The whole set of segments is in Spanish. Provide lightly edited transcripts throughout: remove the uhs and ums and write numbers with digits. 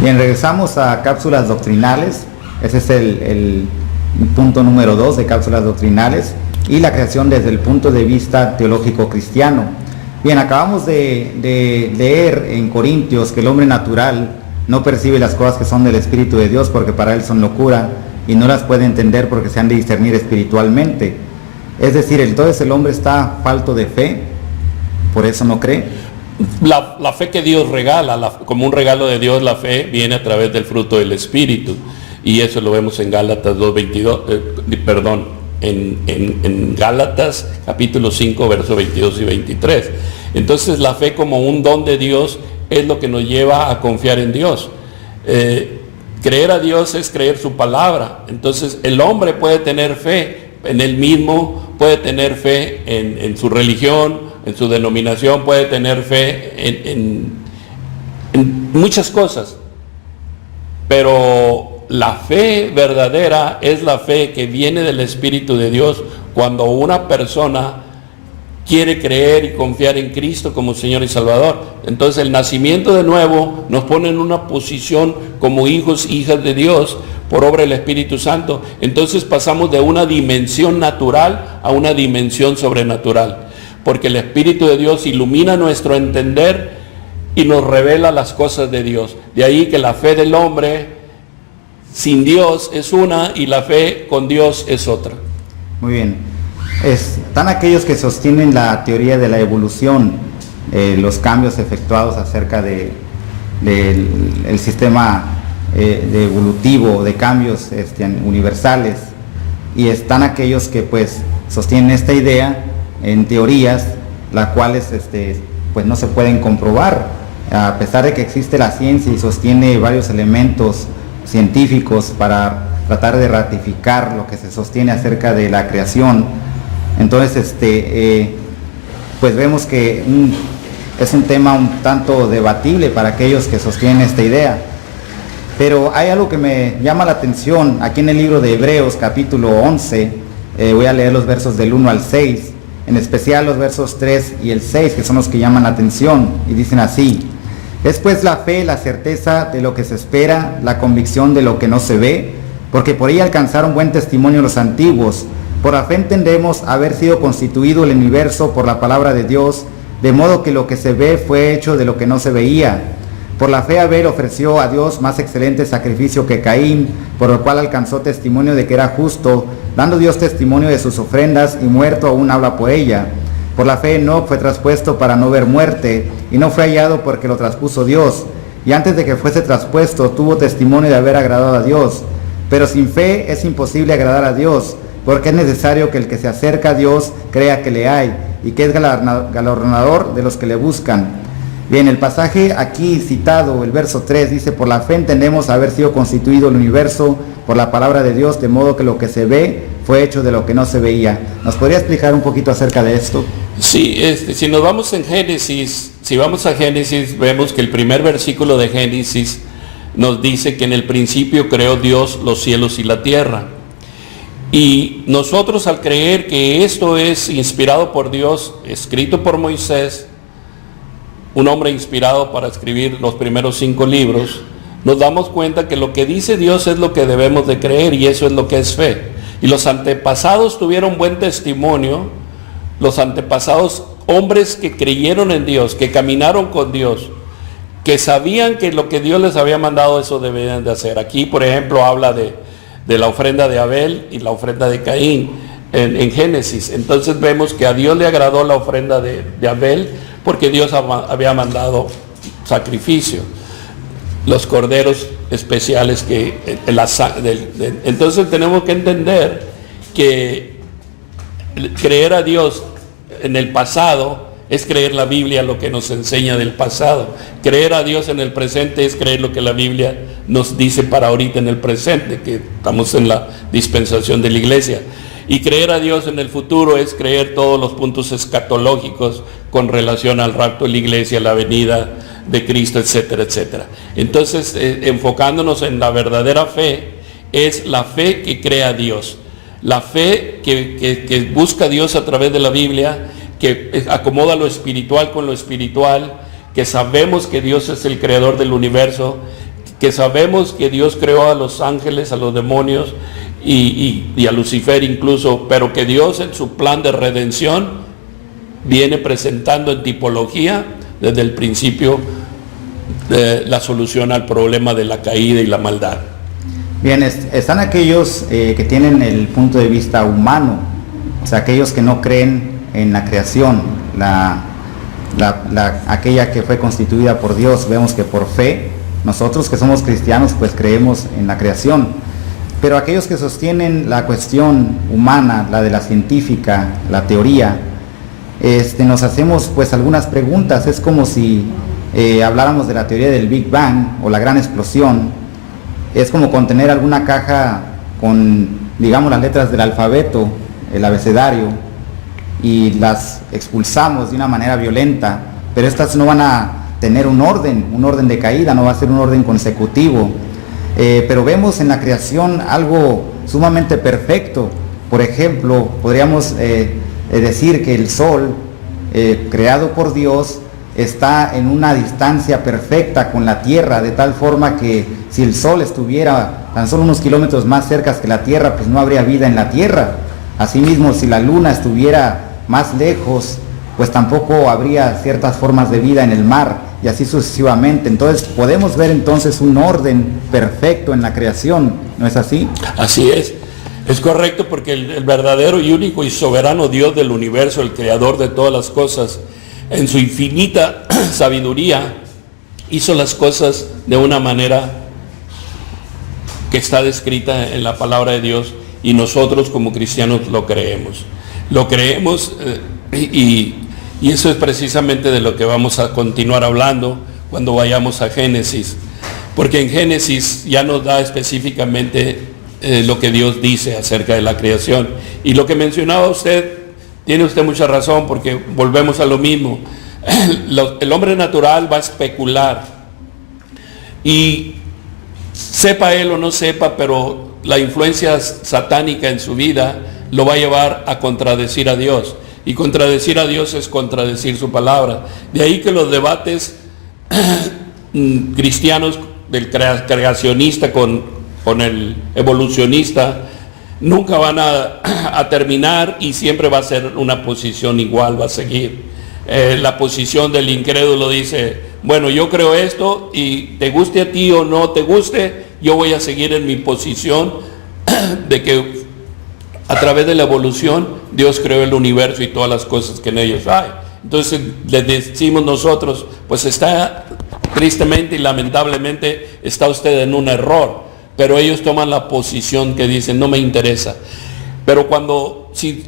Bien, regresamos a cápsulas doctrinales. Ese es el punto número 2 de cápsulas doctrinales y la creación desde el punto de vista teológico cristiano. Bien, acabamos de leer en Corintios que el hombre natural no percibe las cosas que son del Espíritu de Dios porque para él son locura y no las puede entender porque se han de discernir espiritualmente. Es decir, entonces el hombre está falto de fe, por eso no cree. La fe que Dios regala, como un regalo de Dios, la fe viene a través del fruto del Espíritu. Y eso lo vemos en Gálatas 2:22, en Gálatas capítulo 5, versos 22 y 23. Entonces la fe como un don de Dios es lo que nos lleva a confiar en Dios. Creer a Dios es creer su palabra. Entonces el hombre puede tener fe en él mismo, puede tener fe en su religión, en su denominación, puede tener fe en muchas cosas, pero la fe verdadera es la fe que viene del Espíritu de Dios cuando una persona quiere creer y confiar en Cristo como Señor y Salvador. Entonces el nacimiento de nuevo nos pone en una posición como hijos, hijas de Dios por obra del Espíritu Santo. Entonces pasamos de una dimensión natural a una dimensión sobrenatural, porque el Espíritu de Dios ilumina nuestro entender y nos revela las cosas de Dios. De ahí que la fe del hombre sin Dios es una y la fe con Dios es otra. Muy bien. Están aquellos que sostienen la teoría de la evolución, los cambios efectuados acerca del sistema de evolutivo, de cambios universales, y están aquellos que pues sostienen esta idea en teorías, las cuales pues no se pueden comprobar, a pesar de que existe la ciencia y sostiene varios elementos científicos para tratar de ratificar lo que se sostiene acerca de la creación. Entonces pues vemos que es un tema un tanto debatible para aquellos que sostienen esta idea. Pero hay algo que me llama la atención aquí en el libro de Hebreos capítulo 11, voy a leer los versos del 1 al 6, en especial los versos 3 y el 6, que son los que llaman la atención, y dicen así: es pues la fe, la certeza de lo que se espera, la convicción de lo que no se ve, porque por ella alcanzaron buen testimonio los antiguos. Por la fe entendemos haber sido constituido el universo por la palabra de Dios, de modo que lo que se ve fue hecho de lo que no se veía. Por la fe Abel ofreció a Dios más excelente sacrificio que Caín, por lo cual alcanzó testimonio de que era justo, dando Dios testimonio de sus ofrendas, y muerto aún habla por ella. Por la fe Enoc fue traspuesto para no ver muerte, y no fue hallado porque lo traspuso Dios, y antes de que fuese traspuesto tuvo testimonio de haber agradado a Dios. Pero sin fe es imposible agradar a Dios, porque es necesario que el que se acerca a Dios crea que le hay, y que es galardonador de los que le buscan. Bien, el pasaje aquí citado, el verso 3, dice: por la fe entendemos haber sido constituido el universo por la palabra de Dios, de modo que lo que se ve fue hecho de lo que no se veía. ¿Nos podría explicar un poquito acerca de esto? Sí, si nos vamos en Génesis, si vamos a Génesis, vemos que el primer versículo de Génesis nos dice que en el principio creó Dios los cielos y la tierra. Y nosotros, al creer que esto es inspirado por Dios, escrito por Moisés, un hombre inspirado para escribir los primeros 5 libros, nos damos cuenta que lo que dice Dios es lo que debemos de creer, y eso es lo que es fe. Y los antepasados tuvieron buen testimonio, los antepasados, hombres que creyeron en Dios, que caminaron con Dios, que sabían que lo que Dios les había mandado, eso debían de hacer. Aquí, por ejemplo, habla de la ofrenda de Abel y la ofrenda de Caín en Génesis. Entonces vemos que a Dios le agradó la ofrenda de Abel, porque Dios había mandado sacrificio, los corderos especiales entonces tenemos que entender que creer a Dios en el pasado es creer la Biblia, lo que nos enseña del pasado. Creer a Dios en el presente es creer lo que la Biblia nos dice para ahorita en el presente, que estamos en la dispensación de la iglesia. Y creer a Dios en el futuro es creer todos los puntos escatológicos con relación al rapto de la iglesia, la venida de Cristo, etcétera, etcétera. Entonces, enfocándonos en la verdadera fe, es la fe que cree a Dios. La fe que busca a Dios a través de la Biblia, que acomoda lo espiritual con lo espiritual, que sabemos que Dios es el creador del universo, que sabemos que Dios creó a los ángeles, a los demonios y a Lucifer incluso, pero que Dios en su plan de redención viene presentando en tipología desde el principio la solución al problema de la caída y la maldad. Bien, están aquellos que tienen el punto de vista humano, o sea, aquellos que no creen en la creación, aquella que fue constituida por Dios. Vemos que por fe, nosotros que somos cristianos, pues creemos en la creación. Pero aquellos que sostienen la cuestión humana, la de la científica, la teoría, nos hacemos pues algunas preguntas. Es como si habláramos de la teoría del Big Bang o la gran explosión. Es como contener alguna caja con, digamos, las letras del alfabeto, el abecedario, y las expulsamos de una manera violenta, pero estas no van a tener un orden de caída, no va a ser un orden consecutivo. Pero vemos en la creación algo sumamente perfecto. Por ejemplo, podríamos decir que el sol, creado por Dios, está en una distancia perfecta con la tierra, de tal forma que si el sol estuviera tan solo unos kilómetros más cerca que la tierra, pues no habría vida en la tierra. Asimismo, si la luna estuviera más lejos, pues tampoco habría ciertas formas de vida en el mar, y así sucesivamente. Entonces podemos ver entonces un orden perfecto en la creación, ¿no es así? Así es correcto, porque el verdadero y único y soberano Dios del universo, el creador de todas las cosas, en su infinita sabiduría, hizo las cosas de una manera que está descrita en la palabra de Dios, y nosotros como cristianos lo creemos. Y eso es precisamente de lo que vamos a continuar hablando cuando vayamos a Génesis, porque en Génesis ya nos da específicamente lo que Dios dice acerca de la creación. Y lo que mencionaba usted, tiene usted mucha razón, porque volvemos a lo mismo. El hombre natural va a especular, y sepa él o no sepa, pero la influencia satánica en su vida lo va a llevar a contradecir a Dios, y contradecir a Dios es contradecir su palabra. De ahí que los debates cristianos del creacionista con el evolucionista nunca van a terminar, y siempre va a ser una posición igual, va a seguir. La posición del incrédulo dice, bueno, yo creo esto, y te guste a ti o no te guste, yo voy a seguir en mi posición de que a través de la evolución Dios creó el universo y todas las cosas que en ellos hay. Entonces le decimos nosotros, pues está, tristemente y lamentablemente, está usted en un error. Pero ellos toman la posición que dicen, no me interesa. Pero cuando, si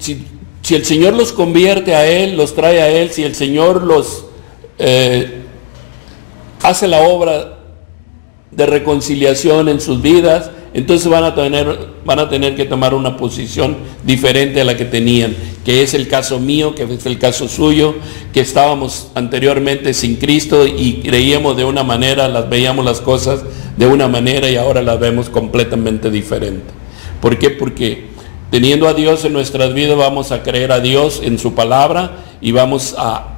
el Señor los convierte a Él, los trae a Él, si el Señor los hace la obra de reconciliación en sus vidas, entonces van a tener que tomar una posición diferente a la que tenían, que es el caso mío, que es el caso suyo, que estábamos anteriormente sin Cristo y creíamos de una manera, veíamos las cosas de una manera, y ahora las vemos completamente diferente. ¿Por qué? Porque teniendo a Dios en nuestras vidas, vamos a creer a Dios en su palabra, y vamos a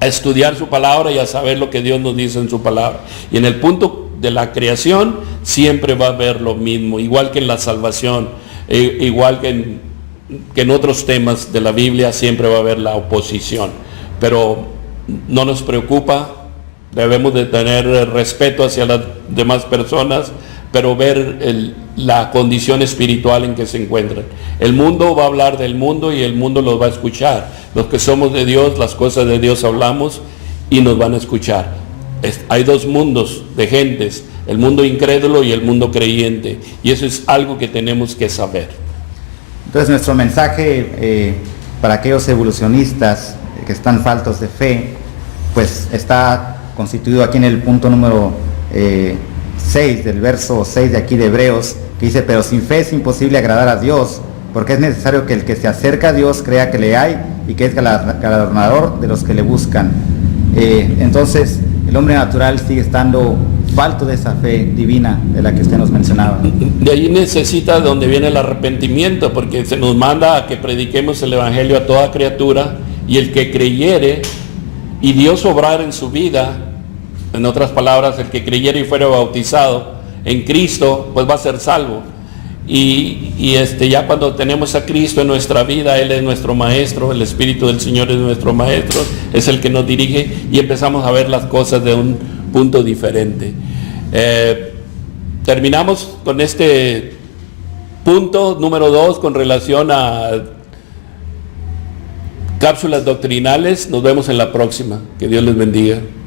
estudiar su palabra y a saber lo que Dios nos dice en su palabra. Y en el punto de la creación siempre va a haber lo mismo, igual que en la salvación, igual que en otros temas de la Biblia, siempre va a haber la oposición. Pero no nos preocupa, debemos de tener respeto hacia las demás personas, pero ver la condición espiritual en que se encuentran. El mundo va a hablar del mundo y el mundo los va a escuchar. Los que somos de Dios, las cosas de Dios hablamos y nos van a escuchar. Hay dos mundos de gentes, el mundo incrédulo y el mundo creyente, y eso es algo que tenemos que saber. Entonces nuestro mensaje para aquellos evolucionistas que están faltos de fe, pues está constituido aquí en el punto número 6 del verso 6 de aquí de Hebreos, que dice, pero sin fe es imposible agradar a Dios, porque es necesario que el que se acerca a Dios crea que le hay y que es galardonador de los que le buscan. Entonces el hombre natural sigue estando falto de esa fe divina de la que usted nos mencionaba. De ahí necesita donde viene el arrepentimiento, porque se nos manda a que prediquemos el evangelio a toda criatura, y el que creyere y Dios obrar en su vida, En otras palabras, el que creyera y fuera bautizado en Cristo, pues va a ser salvo. Y ya cuando tenemos a Cristo en nuestra vida, Él es nuestro maestro, el Espíritu del Señor es nuestro maestro, es el que nos dirige y empezamos a ver las cosas de un punto diferente. Terminamos con este punto número 2 con relación a cápsulas doctrinales. Nos vemos en la próxima. Que Dios les bendiga.